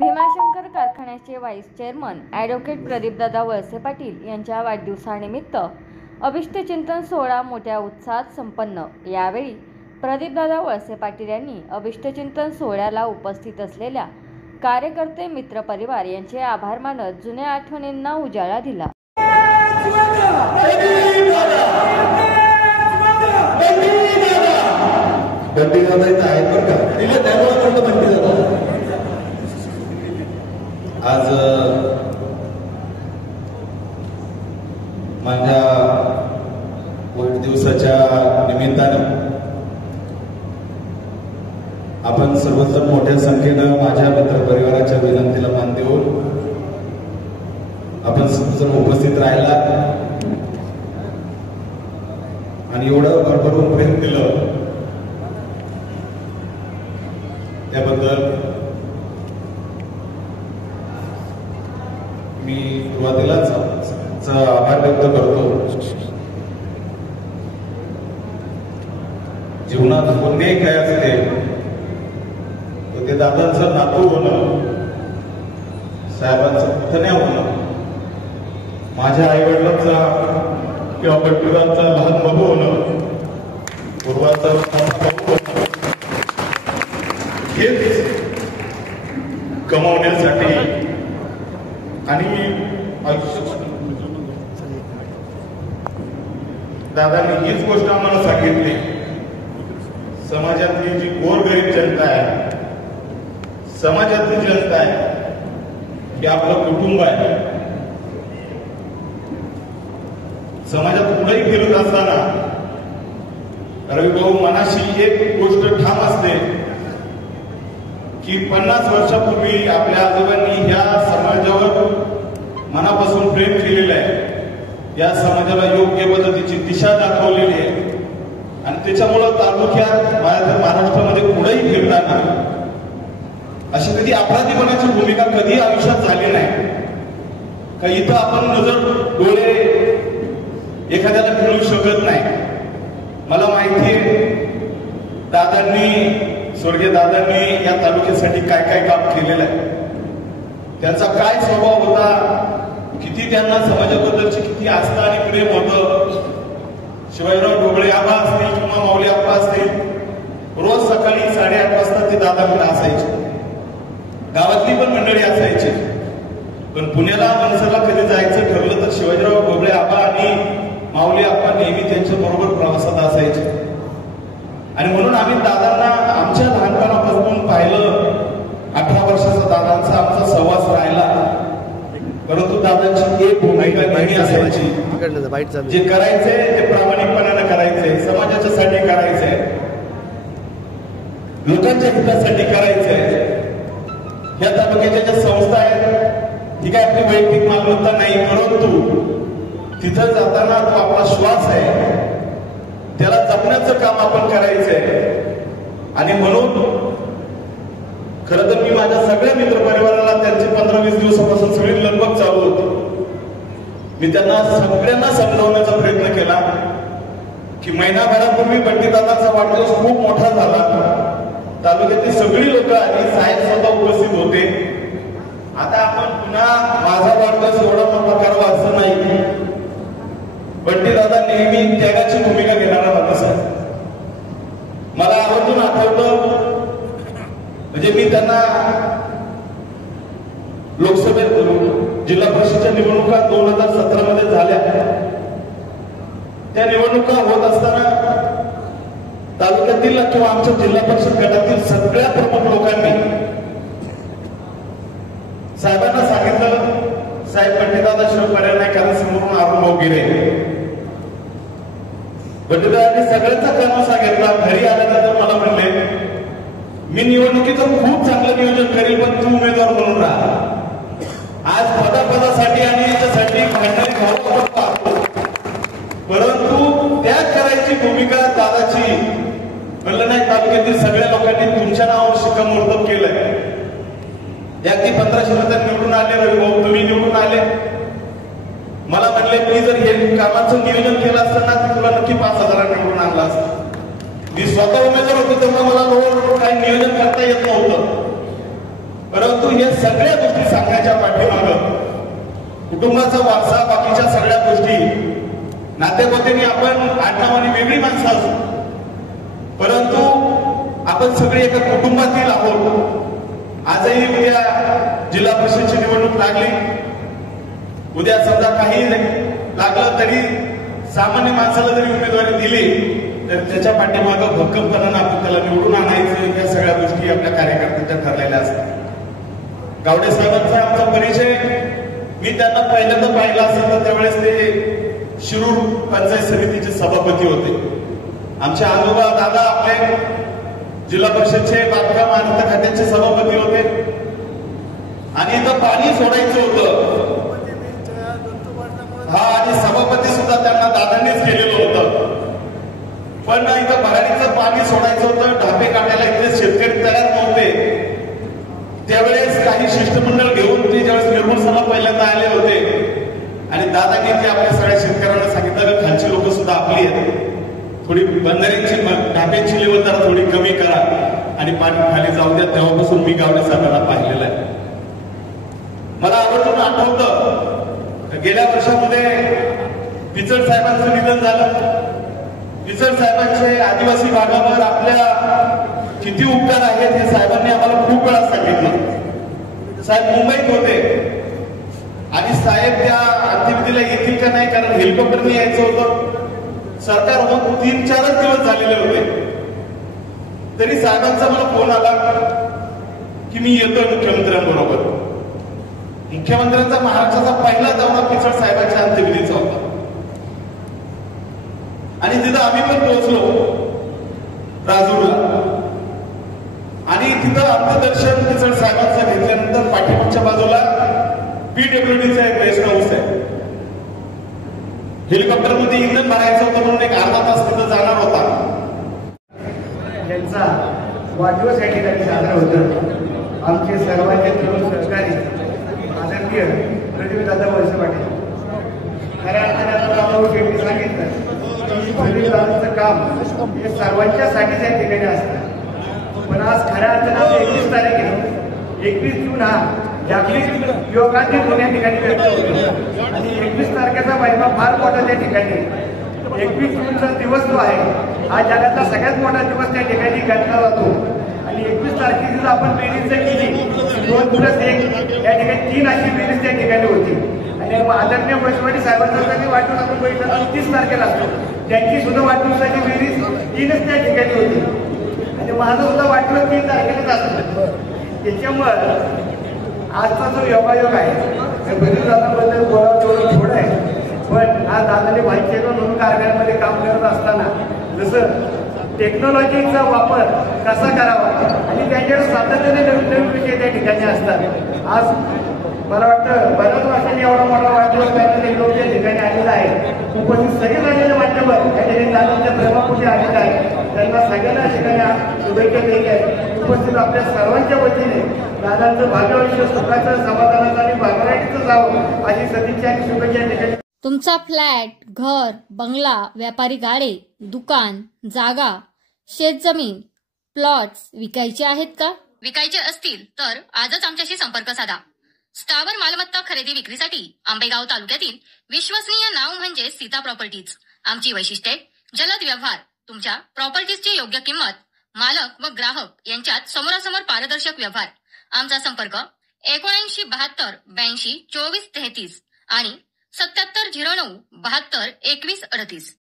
भीमाशंकर कारखान्याचे vice chairman advocate Pradeepdada Walse Patil यांच्या वाढदिवसानिमित्त अभिष्टचिंतन सोहळा मोठ्या उत्साहात संपन्न। यावेळी प्रदीपदादा वळसे पाटील यांनी अभिष्टचिंतन सोहळ्याला उपस्थित असलेल्या कार्यकर्ते, मित्रपरिवार यांचे आभार मानत जुन्या आठवणींना उजाळा दिला। आज माझ्या वाढदिवसाच्या निमित्तानं आपण सर्वजण मोठ्या संख्येनं माझ्या मित्रपरिवाराच्या विनंतीला मान देऊन आपण सर्वजण उपस्थित राहिला आणि एवढं भरभरून प्रेम दिलं त्याबद्दल मी सुरुवातीलाच आभार व्यक्त करतो। जीवनात कोणतेही काय असते तर ते दादांचं नातू होणं, साहेबांचं पुतण्या होणं, माझ्या आई वडिलांचा किंवा बटुरांचा लहान बबू होणं, पूर्वाचा हेच कमावण्यासाठी आणि दादांनी हीच गोष्ट आम्हाला सांगितली, समाजातली जी गोरगरीब जनता आहे, समाजातली जनता आहे हे आपलं कुटुंब आहे। समाजात कुठेही फिरत असताना रविभाऊ मनाशी एक गोष्ट ठाम असते की 50 वर्षापूर्वी आपल्या आजोबांनी ह्या समाजावर मनापासून प्रेम केलेलं आहे, या समाजाला योग्य पद्धतीची दिशा दाखवलेली आहे आणि त्याच्यामुळं तालुक्यात महाराष्ट्रामध्ये कुठेही फिरताना अशी कधी अपराधीपणाची भूमिका कधी आयुष्यात झाली नाही का इथं आपण नजर डोळे एखाद्याला फिरवू शकत नाही। मला माहिती आहे दादांनी, स्वर्गीय दादांनी या तालुक्यासाठी काय काय काम केलेलं आहे, त्यांचा काय स्वभाव होता, किती त्यांना समाजाबद्दलची किती आस्था आणि प्रेम होतं। शिवाजीराव ढोबळे आबा असतील किंवा माऊली आप्पा असतील, रोज सकाळी 8:30 वाजता ते दादाकडे असायचे, गावातली पण मंडळी असायची। पण पुण्याला मनसरला कधी जायचं ठरलं तर शिवाजीराव ढोबळे आबा आणि माऊली आप्पा नेहमी त्यांच्या बरोबर प्रवासात असायचे आणि म्हणून आम्ही दादांना आमच्या लहानपणापासून पाहिलं। 18 वर्षाचा दादांचा आमचा सहवास राहिला, परंतु दादांची एक भूमिका नेहमी असायची, जे करायचे ते प्रामाणिकपणाने करायचे, समाजाच्या साठी करायचे, लोकांच्या हितासाठी करायचे। या तालुक्याच्या ज्या संस्था आहेत ती काय आपली वैयक्तिक मालमत्ता नाही, परंतु तिथं जाताना तो आपला श्वास आहे, त्याला जपण्याचं काम आपण करायचंय। आणि म्हणून खरं तर मी माझ्या सगळ्या मित्रपरिवाराला त्यांची 15-20 दिवसापासून सगळी लगबग चालू होती, मी त्यांना सगळ्यांना समजावण्याचा प्रयत्न केला की महिनाभरापूर्वी बंटीदादांचा वाढदिवस खूप मोठा झाला, तालुक्यातली सगळी लोक आली, साहेब स्वतः उपस्थित होते, आता आपण पुन्हा माझा वाढदिवस एवढा मोठा करावा असं नाही। बंटीदादा नेहमी त्यागाची भूमिका घेणारा होता सर। मला आवर्जून आठवतं म्हणजे मी त्यांना लोकसभेत जिल्हा परिषदेच्या निवडणुका 2017 मध्ये झाल्या, त्या निवडणुका होत असताना तालुक्यातील किंवा आमच्या जिल्हा परिषद गटातील सगळ्या प्रमुख लोकांनी साहेबांना सांगितलं, साहेब बंटीदादा शिवाय पर्याय नाही, कारण समोरून अरुण गेले। बंटीदादांनी सगळ्यांचा क्रम सांगितला, घरी आल्यानंतर मला म्हणले मी निवडणुकीचं खूप चांगलं नियोजन करेल पण तू उमेदवार म्हणून राहा। आज पदासाठी आणि याच्यासाठी भांडण घालून पाहतो, परंतु त्याग करायची भूमिका दादाची म्हणलं नाही। तालुक्यातील सगळ्या लोकांनी तुमच्या नावावर शिक्कामोर्तब केलंय, अगदी 1500 मतांनी निवडून आले, रविभाऊ तुम्ही निवडून आले, मला म्हणले मी जर हे कामाचं नियोजन केलं असतं ना तर तुला नक्की 5000 निवडून आणला असता। मी स्वतः उमेदवार होतो तेव्हा मला काही नियोजन करता येत नव्हतं, परंतु हे सगळ्या गोष्टी सांगण्याच्या पाठीमागं कुटुंबाचा वारसा, बाकीच्या सगळ्या गोष्टी, नातेगोत्यांनी आपण आडनावाने वेगळी माणसं असू, परंतु आपण सगळे एका कुटुंबातील आहोत. आजही उद्या जिल्हा परिषदची निवडणूक लागली, उद्या समजा काही लागलं तरी सामान्य माणसाला जरी उमेदवारी दिली तर त्याच्या पाठीमागं भक्कमपणानं आपण त्याला निवडून आणायचं, या सगळ्या गोष्टी आपल्या कार्यकर्त्यांच्या ठरलेल्या असतात. गावडे साहेबांचा आमचा परिचय मी त्यांना पहिल्यांदा पाहिला असेल तर त्यावेळेस ते शिरूर पंचायत समितीचे सभापती होते. आमचे आजोबा दादा आपले जिल्हा परिषदचे बांधकाम आणि खात्याचे सभापती होते आणि इथं पाणी सोडायचं होतं. हा, आणि सभापती सुद्धा त्यांना दादांनीच केलेलं होतं. पण इथं भराडीचं पाणी सोडायचं होतं, ढापे काढायला इथे शेतकरी तयार नव्हते. त्यावेळेस काही शिष्टमंडळ घेऊन ते ज्यावेळेस निर्मूल सभा पहिल्यांदा आले होते आणि दादांनी ते आपल्या सगळ्या शेतकऱ्यांना सांगितलं की खालची लोक सुद्धा आपली आहेत, थोडी बंदरींची ढाप्यांची लेवल जरा थोडी कमी करा आणि पाणी खाली जाऊ द्या. तेव्हापासून मी गावडे साहेबांना पाहिलेलं आहे. मला आवर्जून आठवतं गेल्या वर्षामध्ये पिचड साहेबांचं निधन झालं. पिचड साहेबांचे आदिवासी भागावर आपल्या किती उपकार आहेत हे साहेबांनी आम्हाला खूप वेळा सांगितलं. साहेब मुंबईत होते आणि साहेब त्या अंत्यविधीला येतील का नाही, कारण हेलिकॉप्टरने यायचं होतं. सरकार होऊन 3-4 दिवस झालेले होते, तरी साहेबांचा मला फोन आला की मी येतोय मुख्यमंत्र्यांबरोबर. मुख्यमंत्र्यांचा महाराष्ट्राचा पहिला दौरा पिचड साहेबांच्या अंत्यविधीचा होता आणि तिथं आम्ही पण पोहोचलो राजूरला. आणि तिथं अंत्यदर्शन पिचड साहेबांचं घेतल्यानंतर पाठीमागच्या बाजूला PWDचा एक रेस्ट हाऊस आहे. हेलिकॉप्टरमध्ये इंधन भरायचं होतं म्हणून एक अर्धा तास तिथं जाणार होता. त्यांचा वाढदिवस या ठिकाणी साजरा होतो. आमचे सर्वांचे तरुण सहकारी आदरणीय प्रदीपदादा वळसे पाटील, खऱ्या अर्थाने आपण शेवटी सांगितलं की प्रदीपदादांचं काम हे सर्वांच्यासाठीच या ठिकाणी असतं. पण आज खऱ्या अर्थाने 21 तारीख आहे. 21 जून हा जागतिक योगा दिन या ठिकाणी व्यक्त होतो आणि 21 तारखेचा महिमा फार मोठा त्या ठिकाणी. 21 जूनचा दिवस जो आहे हा जगातला सगळ्यात मोठा दिवस त्या ठिकाणी गणला जातो. आणि 21 तारखेची जर आपण बेरीज जर केली 2+1 या ठिकाणी 3 अशी बेरीज त्या ठिकाणी होती. आणि आदरणीय वळसेपाटील साहेबांचा वाढदिवस आपण बघितलं 30 तारखेला असतो, त्यांची सुद्धा वाढदिवसाची बेरीज 3च त्या ठिकाणी होती आणि माझा सुद्धा वाढदिवस 3 तारखेलाच असतो. त्याच्यामुळं आजचा जो योगायोग आहे दादाबद्दल बोलावं थोडं आहे. पण आज दादाने व्हाईस म्हणून कारखान्यामध्ये काम करत असताना जसं टेक्नॉलॉजीचा वापर कसा करावा आणि त्याच्यावर सातत्याने नवीन नवीन विषय त्या ठिकाणी असतात. आज मला वाटतं बऱ्याच वर्षांनी एवढा मोठा वाढदिवस करण्याचे लोक त्या ठिकाणी आलेला आहे. उपस्थित सगळे झालेले माध्यम त्या ठिकाणी दादांच्या प्रेमापोटी आलेले आहेत. त्यांना सगळ्यांना ठिकाणी शुभेच्छा देत आहेत. उपस्थित आपल्या सर्वांच्या वतीने दादांचं भाग्यवंश सुखाचं, समाधानाचं आणि भागराटीचं जावं अशी सदिच्छा आणि शुभेच्छा ठिकाणी. तुमचा फ्लॅट, घर, बंगला, व्यापारी गाडे, दुकान, जागा, शेतजमीन, प्लॉट्स विकायचे आहेत का? विकायचे असतील तर आजच आमच्याशी संपर्क साधा. स्थावर मालमत्ता खरेदी विक्रीसाठी आंबेगाव तालुक्यातील विश्वसनीय नाव म्हणजे सीता प्रॉपर्टीज. आमची वैशिष्ट्ये: जलद व्यवहार, तुमच्या प्रॉपर्टीजची योग्य किंमत, मालक व ग्राहक यांच्यात समोरासमोर पारदर्शक व्यवहार. आमचा संपर्क 79 72 82 24 33 आणि 77 09 72 21 38.